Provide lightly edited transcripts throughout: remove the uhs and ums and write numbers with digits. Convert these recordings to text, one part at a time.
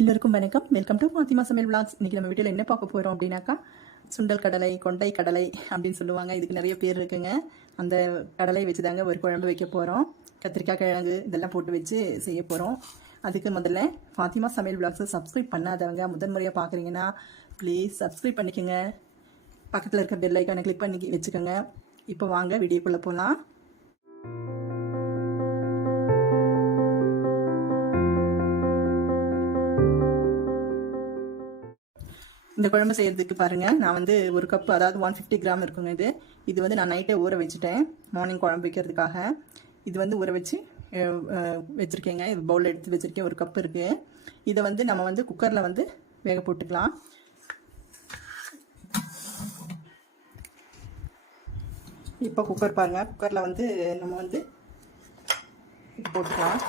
எல்லோருக்கும் வணக்கம். Welcome to Fathima சமையல் விளாக்ஸ். இன்றைக்கி நம்ம வீட்டில் என்ன பார்க்க போகிறோம் அப்படின்னாக்கா, சுண்டல் கடலை, கொண்டை கடலை அப்படின்னு சொல்லுவாங்க. இதுக்கு நிறைய பேர் இருக்குங்க. அந்த கடலை வச்சு தாங்க ஒரு குழம்பு வைக்க போகிறோம். கத்திரிக்காய், கிழங்கு இதெல்லாம் போட்டு வச்சு செய்ய போகிறோம். அதுக்கு முதல்ல ஃபாத்திமா சமையல் விளாக்ஸை சப்ஸ்கிரைப் பண்ணாதவங்க முதன் முறையாக பார்க்குறீங்கன்னா ப்ளீஸ் சப்ஸ்கிரைப் பண்ணிக்கோங்க. பக்கத்தில் இருக்க பெல் ஐக்கானை கிளிக் பண்ணி வச்சுக்கோங்க. இப்போ வாங்க வீடியோக்குள்ளே போகலாம். இந்த குழம்பு செய்யறதுக்கு பாருங்க, நான் வந்து ஒரு கப், அதாவது 150 கிராம் இருக்குங்க. இது வந்து நான் நைட்டே ஊற வச்சுட்டேன் மார்னிங் குழம்பு வைக்கிறதுக்காக. இது வந்து ஊற வச்சு வச்சுருக்கேங்க. இது பவுலில் எடுத்து வச்சுருக்கேன். ஒரு கப் இருக்குது. இதை வந்து நம்ம வந்து குக்கரில் வந்து வேக போட்டுக்கலாம். இப்போ குக்கர் பாருங்கள், குக்கரில் வந்து நம்ம வந்து போட்டுக்கலாம்.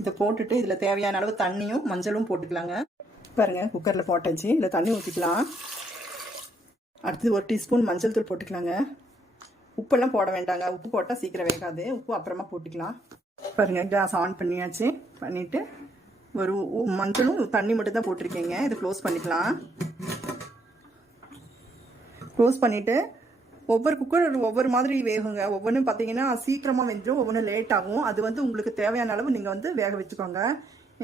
இதை போட்டுட்டு இதில் தேவையான அளவு தண்ணியும் மஞ்சளும் போட்டுக்கலாங்க. பாருங்கள், குக்கரில் போட்டாச்சு. இதில் தண்ணி ஊற்றிக்கலாம். அடுத்தது 1 டீஸ்பூன் மஞ்சள் தூள் போட்டுக்கலாங்க. உப்பெல்லாம் போட வேண்டாங்க. உப்பு போட்டால் சீக்கிரம் வேகாது. உப்பு அப்புறமா போட்டுக்கலாம். பாருங்கள், கேஸ் ஆன் பண்ணியாச்சு. பண்ணிவிட்டு ஒரு மஞ்சளும் தண்ணி மட்டும் தான் போட்டிருக்கேங்க. இதை க்ளோஸ் பண்ணிக்கலாம். க்ளோஸ் பண்ணிவிட்டு ஒவ்வொரு குக்கர் ஒவ்வொரு மாதிரி வேகுங்க. ஒவ்வொன்றும் பார்த்தீங்கன்னா சீக்கிரமாக வெந்துடும், ஒவ்வொன்றும் லேட் ஆகும். அது வந்து உங்களுக்கு தேவையான அளவு நீங்கள் வந்து வேக வச்சுக்கோங்க.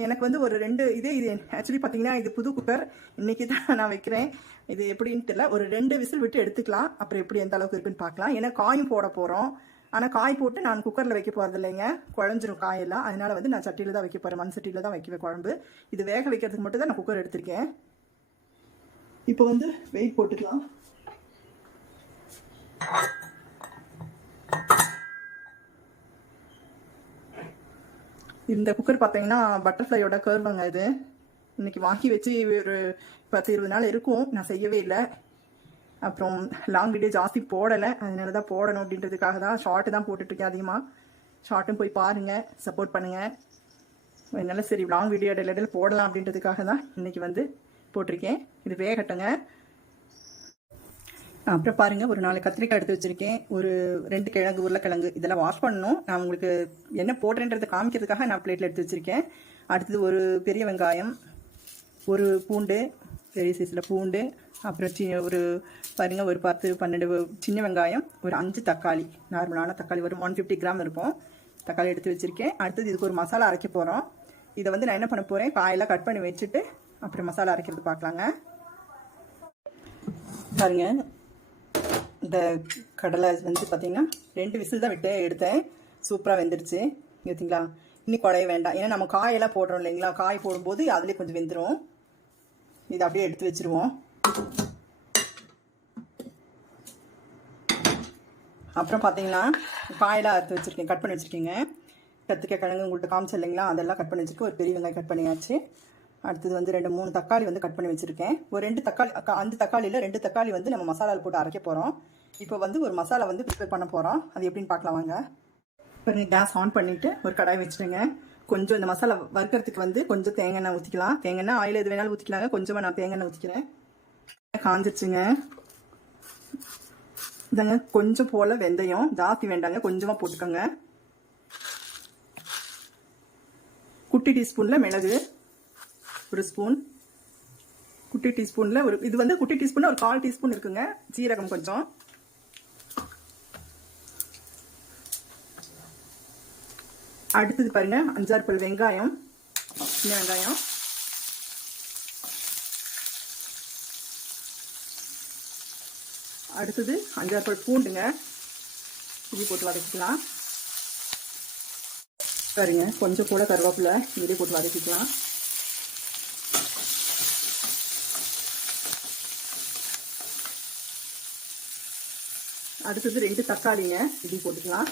எனக்கு வந்து ஒரு 2 இது ஆக்சுவலி பார்த்தீங்கன்னா இது புது குக்கர், இன்றைக்கி தான் நான் வைக்கிறேன். இது எப்படின்னு தெரியல. ஒரு 2 விசில் விட்டு எடுத்துக்கலாம். அப்புறம் எப்படி எந்த அளவுக்கு இருக்குன்னு பார்க்கலாம். ஏன்னா காயும் போட போகிறோம். ஆனால் காய் போட்டு நான் குக்கரில் வைக்க போகிறது இல்லைங்க, குழஞ்சிரும் காயெல்லாம். அதனால் வந்து நான் சட்டியில் தான் வைக்க போகிறேன். மண் சட்டியில் தான் வைக்குவேன் குழம்பு. இது வேக வைக்கிறதுக்கு மட்டும் தான் நான் குக்கர் எடுத்திருக்கேன். இப்போ வந்து வெயிட் போட்டுக்கலாம். இந்த குக்கர் பார்த்தீங்கன்னா பட்டர்ஃப்ளையோட கர்வுங்க. இது இன்னைக்கு வாங்கி வச்சு ஒரு 10-20 நாள் இருக்கும். நான் செய்யவே இல்லை. அப்புறம் லாங் வீடியோ ஜாஸ்தி போடலை, அதனால தான் போடணும் அப்படின்றதுக்காக தான் ஷார்ட்டு தான் போட்டுட்ருக்கேன். அதிகமாக ஷார்ட்டும் போய் பாருங்கள், சப்போர்ட் பண்ணுங்கள். அதனால சரி லாங் வீடியோ இடையில போடலாம் அப்படின்றதுக்காக தான் இன்றைக்கி வந்து போட்டிருக்கேன். இது வேகட்டுங்க. அப்புறம் பாருங்கள், ஒரு 4 கத்திரிக்காய் எடுத்து வச்சுருக்கேன். ஒரு 2 கிழங்கு, உருளைக்கிழங்கு இதெல்லாம் வாஷ் பண்ணணும். நான் உங்களுக்கு என்ன போடுறேன்றதை காமிக்கிறதுக்காக நான் பிளேட்டில் எடுத்து வச்சுருக்கேன். அடுத்தது ஒரு பெரிய வெங்காயம், ஒரு பூண்டு, பெரிய சைஸில் பூண்டு, அப்புறம் ஒரு பாருங்கள் ஒரு 10-12 சின்ன வெங்காயம், ஒரு 5 தக்காளி, நார்மலான தக்காளி, ஒரு 150 கிராம் இருக்கும் தக்காளி எடுத்து வச்சுருக்கேன். அடுத்தது இதுக்கு ஒரு மசாலா அரைக்க போகிறோம். இதை வந்து நான் என்ன பண்ண போகிறேன், காயெல்லாம் கட் பண்ணி வச்சுட்டு அப்புறம் மசாலா அரைக்கிறது பார்க்கலாங்க. பாருங்கள், இந்த கடலை வந்து பார்த்திங்கன்னா 2 விசில் தான் விட்டு எடுத்தேன். சூப்பராக வெந்துருச்சு. பார்த்தீங்களா? இன்னும் குழைய வேண்டாம். ஏன்னா நம்ம காயெல்லாம் போடுறோம் இல்லைங்களா, காய் போடும்போது அதுலேயே கொஞ்சம் வெந்துடும். இதை அப்படியே எடுத்து வச்சுருவோம். அப்புறம் பார்த்தீங்கன்னா காயெல்லாம் அறுத்து வச்சுருக்கேன், கட் பண்ணி வச்சுருக்கீங்க. கத்திரிக்காய், கிழங்கு உங்கள்கிட்ட காமிச்சு இல்லைங்களா, அதெல்லாம் கட் பண்ணி வச்சுருக்கேன். ஒரு பெரிய வெங்காயம் கட் பண்ணியாச்சு. அடுத்தது வந்து 2-3 தக்காளி வந்து கட் பண்ணி வச்சுருக்கேன். ஒரு 2 தக்காளி, 5 தக்காளியில் 2 தக்காளி வந்து நம்ம மசாலாவில் போட்டு அரைக்க போகிறோம். இப்போ வந்து ஒரு மசாலா வந்து ப்ரிப்பேர் பண்ண போகிறோம். அது எப்படின்னு பார்க்கலாம் வாங்க. இப்போ கேஸ் ஆன் பண்ணிவிட்டு ஒரு கடாய் வச்சுருங்க. கொஞ்சம் இந்த மசாலா வறுக்கிறதுக்கு வந்து கொஞ்சம் தேங்காய் எண்ணெய் ஊற்றிக்கலாம். தேங்காய் எண்ணெய், ஆயில் எது வேணாலும் ஊற்றிக்கலாங்க. கொஞ்சமாக நான் தேங்காய் எண்ணெய் ஊற்றிக்கிறேன். காஞ்சிச்சுங்க. இதாங்க கொஞ்சம் போல் வெந்தயம், ஜாஸ்தி வேண்டாங்க, கொஞ்சமாக போட்டுக்கோங்க. குட்டி டீஸ்பூனில் மிளகு, ஒரு ஸ்பூன். குட்டி டீஸ்பூனில் ஒரு இது வந்து குட்டி டீஸ்பூனில் ஒரு 1/4 டீஸ்பூன் இருக்குங்க. சீரகம் கொஞ்சம். அடுத்தது பாருங்க, 5-6 பல் வெங்காயம், சின்ன வெங்காயம். அடுத்தது 5-6 பல் பூண்டுங்க. இது போட்டு வதக்கிக்கலாம். பாருங்க, கொஞ்சம் கூட கருவேப்பிலை இதே போட்டு வதக்கிக்கலாம். அடுத்தது 2 தக்காளிங்க, இது போட்டுக்கலாம்.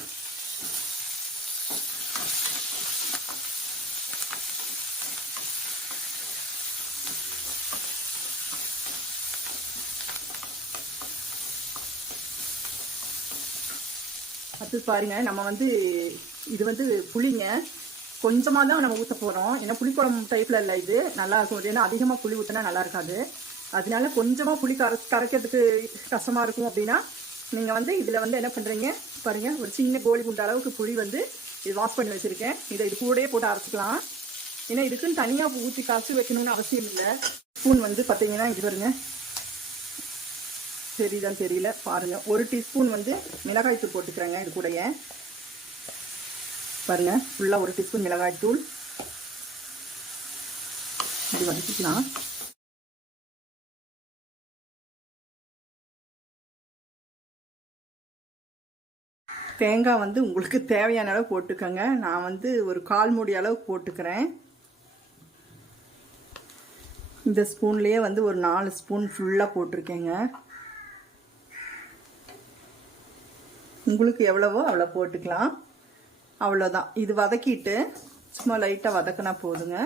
அடுத்து பாருங்க, நம்ம வந்து இது வந்து புளிங்க கொஞ்சமாக தான் நம்ம ஊற்ற போகிறோம். ஏன்னா புளிக்குழம்பு டைப்பில் இல்லை, இது நல்லா இருக்கும். ஏன்னா அதிகமாக புளி ஊற்றினா நல்லா இருக்காது. அதனால கொஞ்சமாக புளி கரைக்கிறதுக்கு கஷ்டமாக இருக்கும் அப்படின்னா நீங்கள் வந்து இதில் வந்து என்ன பண்ணுறீங்க பாருங்கள், ஒரு சின்ன கோழி குண்டு அளவுக்கு புளி வந்து இது வாஷ் பண்ணி வச்சுருக்கேன். இதை இது கூடயே போட்டு அரைச்சிக்கலாம். ஏன்னா இதுக்குன்னு தனியாக ஊற்றி காய்ச்சி வைக்கணும்னு அவசியம் இல்லை. ஸ்பூன் வந்து பார்த்தீங்கன்னா இது பாருங்க, சரிதான் தெரியல பாருங்கள், 1 டீஸ்பூன் வந்து மிளகாய்த்தூள் போட்டுக்கிறேங்க. இது கூடயே பாருங்கள், ஃபுல்லாக 1 டீஸ்பூன் மிளகாய்த்தூள். இது வதக்கிக்கலாம். தேங்காய் வந்து உங்களுக்கு தேவையான அளவு போட்டுக்கோங்க. நான் வந்து ஒரு 1/4 மூடி அளவு போட்டுக்கிறேன். இந்த ஸ்பூன்லேயே வந்து ஒரு 4 ஸ்பூன் ஃபுல்லாக போட்டிருக்கேங்க. உங்களுக்கு எவ்வளவோ அவ்வளோ போட்டுக்கலாம். அவ்வளோதான். இது வதக்கிட்டு சும்மா லைட்டாக வதக்கினா போதுங்க.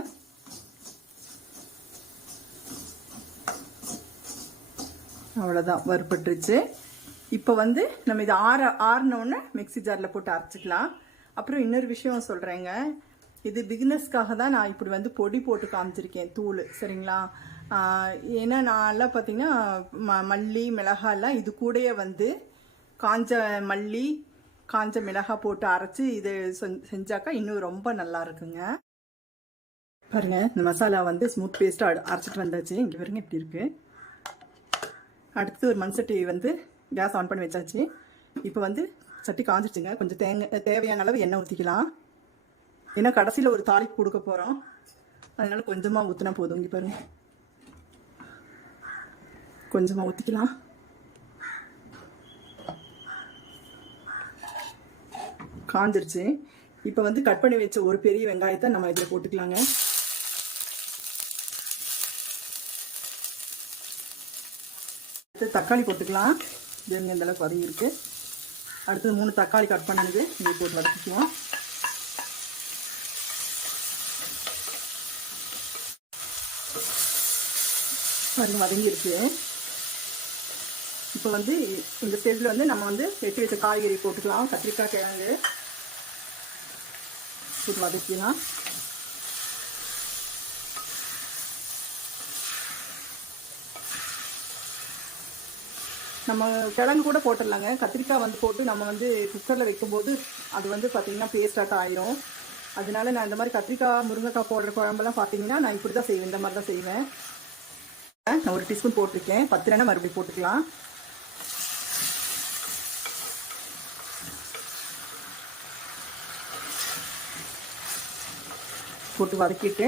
அவ்வளோதான், வறுபட்டுருச்சு. இப்போ வந்து நம்ம இது ஆறினோடனே மிக்ஸி ஜாரில் போட்டு அரைச்சிக்கலாம். அப்புறம் இன்னொரு விஷயம் சொல்கிறேங்க, இது பிகினர்ஸ்க்காக தான் நான் இப்படி வந்து பொடி போட்டு காமிச்சிருக்கேன், தூள். சரிங்களா? ஏன்னா நான்லாம் பார்த்தீங்கன்னா மல்லி மிளகாலாம் இது கூடயே வந்து காஞ்ச மல்லி காஞ்ச மிளகாய் போட்டு அரைச்சி இது செஞ்சாக்கா இன்னும் ரொம்ப நல்லா இருக்குங்க. பாருங்க, இந்த மசாலா வந்து ஸ்மூத் பேஸ்ட்டாக அரைச்சிட்டு வந்தாச்சு. இங்கே பாருங்க இப்படி இருக்கு. அடுத்து ஒரு மண் சட்டி வந்து கேஸ் ஆன் பண்ணி வச்சாச்சு. இப்போ வந்து சட்டி காஞ்சிடுச்சுங்க. கொஞ்சம் தேவையான அளவு எண்ணெய் ஊற்றிக்கலாம். ஏன்னா கடைசியில் ஒரு தாளிப்பு கொடுக்க போகிறோம், அதனால கொஞ்சமாக ஊற்றினா போதும். இங்கே பாருங்க, கொஞ்சமாக ஊற்றிக்கலாம். காஞ்சிருச்சு. இப்போ வந்து கட் பண்ணி வச்ச ஒரு பெரிய வெங்காயத்தை நம்ம இதில் போட்டுக்கலாங்க. அடுத்து தக்காளி போட்டுக்கலாம். இதுங்க இந்த அளவுக்கு வதங்கி இருக்கு. அடுத்து 3 தக்காளி கட் பண்ணது இங்கே போட்டு வதக்கிக்குவோம். பாருங்க வதங்கி இருக்கு. இப்போ வந்து இந்த ஸ்டேஜில் வந்து நம்ம வந்து வெட்டி வச்ச காய்கறி போட்டுக்கலாம். கத்திரிக்காய், கிழங்கு போட்டு வதக்கிக்கலாம். நம்ம கிழங்கு கூட போட்டுடலாங்க. கத்திரிக்காய் வந்து போட்டு நம்ம வந்து குக்கரில் வைக்கும்போது அது வந்து பார்த்திங்கன்னா பேஸ்டாக ஆயிரும். அதனால நான் இந்த மாதிரி கத்திரிக்காய் முருங்கைக்காய் போடுற குழம்பெல்லாம் பார்த்தீங்கன்னா நான் இப்படி தான் செய்வேன், இந்த மாதிரி தான் செய்வேன். நான் 1 டீஸ்பூன் போட்டிருக்கேன். 10 மறுபடியும் போட்டுக்கலாம். போட்டு வதக்கிட்டு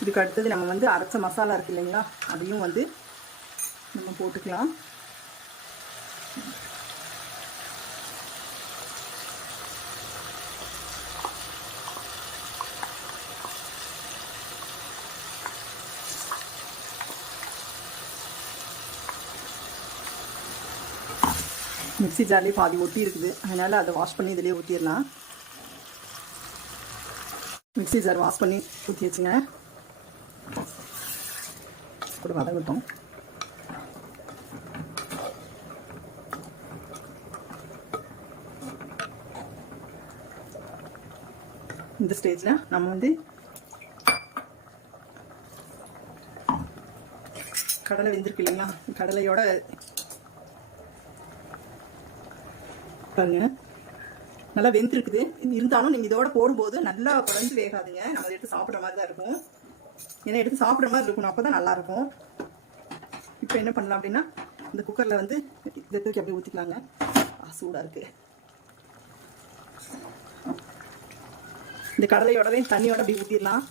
இதுக்கு அடுத்தது நம்ம வந்து அரைச்ச மசாலா இருக்கு இல்லைங்களா, அதையும் வந்து நம்ம போட்டுக்கலாம். மிக்ஸி ஜார்லேயே பாதி ஒட்டி இருக்குது, அதனால் அதை வாஷ் பண்ணி இதிலே ஊற்றிடலாம். மிக்ஸி ஜார் வாஷ் பண்ணி ஊற்றி வச்சுங்க. கூட வதங்கட்டும். இந்த ஸ்டேஜில் நம்ம வந்து கடலை வெந்திருக்கு இல்லைங்களா, கடலையோட பாருங்க நல்லா வெந்திருக்குது. இருந்தாலும் நீங்கள் இதோட போடும்போது நல்லா குழஞ்சு வேகாதுங்க. நம்ம எடுத்து சாப்பிட்ற மாதிரி தான் இருக்கும். ஏன்னா எடுத்து சாப்பிட்ற மாதிரி இருக்கணும், அப்போ தான் நல்லாயிருக்கும். இப்போ என்ன பண்ணலாம் அப்படின்னா, இந்த குக்கரில் வந்து இதை தூக்கி அப்படியே ஊற்றிக்கலாங்க. சூடாக இருக்குது. இந்த கடலையோடவே தண்ணியோட அப்படி ஊற்றிடலாம்.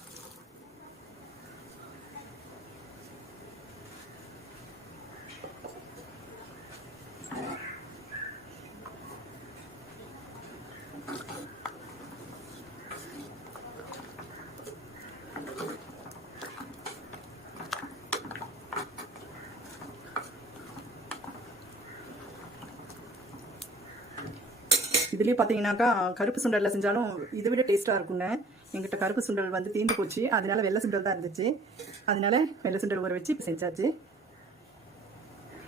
இதுலேயே பார்த்தீங்கன்னாக்கா கருப்பு சுண்டலில் செஞ்சாலும் இதை விட டேஸ்ட்டாக இருக்குங்க. எங்கிட்ட கருப்பு சுண்டல் வந்து தீர்ந்து போச்சு, அதனால வெள்ளை சுண்டல் தான் இருந்துச்சு. அதனால வெள்ளை சுண்டல் ஊற வச்சு இப்போ செஞ்சாச்சு.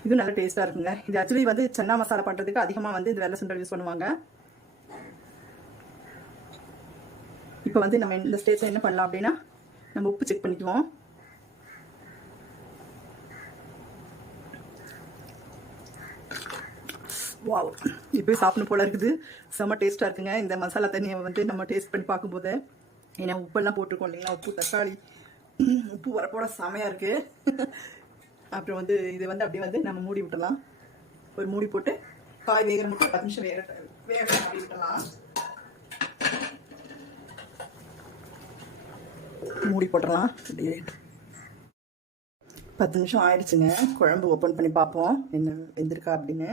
இது நல்ல டேஸ்ட்டாக இருக்குங்க. இது ஆக்சுவலி வந்து சன்னா மசாலா பண்ணுறதுக்கு அதிகமாக வந்து இந்த வெள்ளை சுண்டல் யூஸ் பண்ணுவாங்க. இப்போ வந்து நம்ம இந்த ஸ்டேஜில் என்ன பண்ணலாம் அப்படின்னா, நம்ம உப்பு செக் பண்ணிக்குவோம். வாவ், இப்போ சாப்பிடணும் போல இருக்குது. செம்ம டேஸ்ட்டாக இருக்குங்க. இந்த மசாலா தண்ணியை வந்து நம்ம டேஸ்ட் பண்ணி பார்க்கும்போது, ஏன்னா உப்பெல்லாம் போட்டிருக்கோம் இல்லைங்களா, உப்பு தக்காளி உப்பு வரப்போட செமையாக இருக்குது. அப்புறம் வந்து இதை வந்து அப்படியே வந்து நம்ம மூடி விட்டலாம். ஒரு மூடி போட்டு காய் வேகிற மட்டும் 10 நிமிஷம் வேக அப்படி விட்டலாம். மூடி போட்டுடலாம். அப்படியே 10 நிமிஷம் ஆயிடுச்சுங்க. குழம்பு ஓப்பன் பண்ணி பார்ப்போம் என்ன வெந்திருக்கா அப்படின்னு.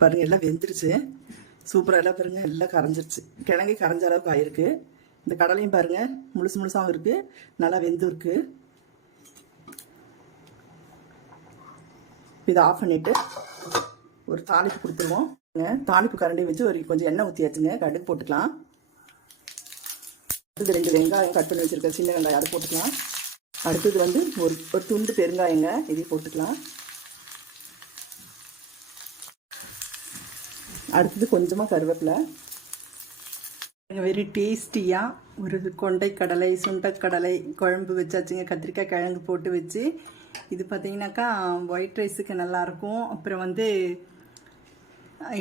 பாருங்க, எல்லாம் வெந்துருச்சு. சூப்பராக எல்லாம் பாருங்க, எல்லாம் கரைஞ்சிருச்சு. கிழங்கு கரைஞ்ச அளவுக்கு ஆயிருக்கு. இந்த கடலையும் பாருங்க, முழுசு முழுசாகவும் இருக்கு, நல்லா வெந்து இருக்கு. இதை ஆஃப் பண்ணிட்டு ஒரு தாளிப்பு கொடுத்துருவோம். தாளிப்பு கரண்டி வச்சு ஒரு கொஞ்சம் எண்ணெய் ஊற்றியாச்சுங்க. கடுகு போட்டுக்கலாம். அடுத்தது 2 வெங்காயம் கட் பண்ணி வச்சிருக்க சின்ன வெங்காயம் அதை போட்டுக்கலாம். அடுத்தது வந்து ஒரு துண்டு பெருங்காயங்க, இதையும் போட்டுக்கலாம். அடுத்தது கொஞ்சமாக கருவேப்பிலை. வெரி டேஸ்டியாக ஒரு கொண்டைக்கடலை சுண்டைக்கடலை குழம்பு வச்சாச்சுங்க. கத்திரிக்காய் கிழங்கு போட்டு வச்சு இது பார்த்தீங்கன்னாக்கா ஒயிட் ரைஸுக்கு நல்லாயிருக்கும். அப்புறம் வந்து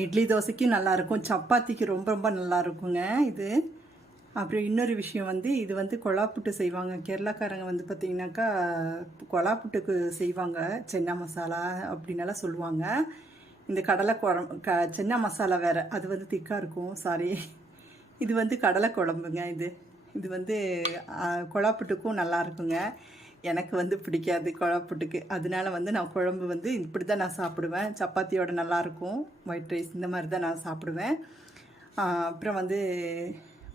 இட்லி தோசைக்கும் நல்லாயிருக்கும், சப்பாத்திக்கு ரொம்ப ரொம்ப நல்லாயிருக்குங்க இது. அப்புறம் இன்னொரு விஷயம் வந்து இது வந்து கொழாப்புட்டு செய்வாங்க. கேரளாக்காரங்க வந்து பார்த்திங்கனாக்கா கொழாப்புட்டுக்கு செய்வாங்க. சென்னா மசாலா அப்படின்னலாம் சொல்லுவாங்க. இந்த கடலை குழம்பு சென்னா மசாலா வேறு, அது வந்து திக்காக இருக்கும். சாரி, இது வந்து கடலை குழம்புங்க. இது வந்து கொழாப்புட்டுக்கும் நல்லா இருக்குங்க. எனக்கு வந்து பிடிக்காது கொழாப்புட்டுக்கு, அதனால வந்து நான் குழம்பு வந்து இப்படி தான் நான் சாப்பிடுவேன். சப்பாத்தியோட நல்லாயிருக்கும், ஒயிட் ரைஸ் இந்த மாதிரி தான் நான் சாப்பிடுவேன். அப்புறம் வந்து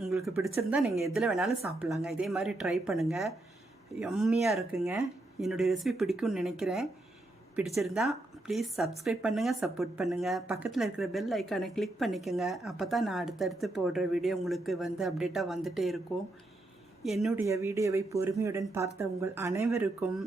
உங்களுக்கு பிடிச்சிருந்தா நீங்கள் எதில் வேணாலும் சாப்பிட்லாங்க. இதே மாதிரி ட்ரை பண்ணுங்கள், யம்மியாக இருக்குங்க. என்னுடைய ரெசிபி பிடிக்கும்னு நினைக்கிறேன். பிடிச்சிருந்தா ப்ளீஸ் சப்ஸ்கிரைப் பண்ணுங்கள், சப்போர்ட் பண்ணுங்கள். பக்கத்தில் இருக்கிற பெல் ஐக்கானை கிளிக் பண்ணிக்கோங்க. அப்போ தான் நான் அடுத்தடுத்து போடுற வீடியோ உங்களுக்கு வந்து அப்டேட்டாக வந்துகிட்டே இருக்கும். என்னுடைய வீடியோவை பொறுமையுடன் பார்த்த உங்கள் அனைவருக்கும்